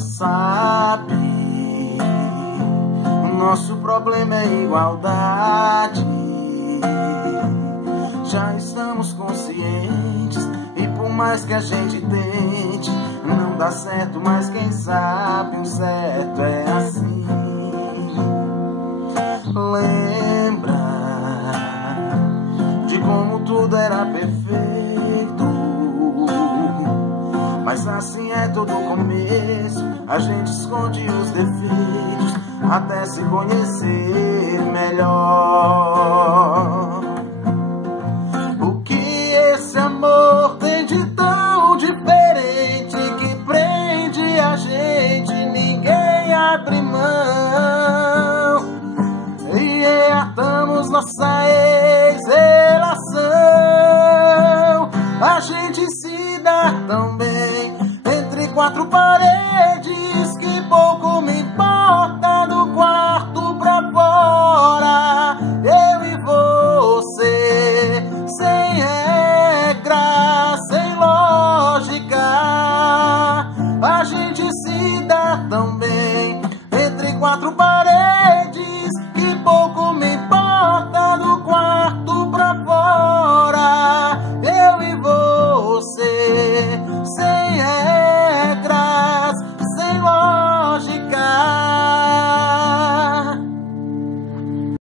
sabe, o nosso problema é igualdade. Já estamos conscientes e por mais que a gente tente, não dá certo, mas quem sabe o certo é assim. Lembra de como tudo era perfeito, mas assim é todo começo. A gente esconde os defeitos até se conhecer melhor. O que esse amor tem de tão diferente que prende a gente? Ninguém abre mão.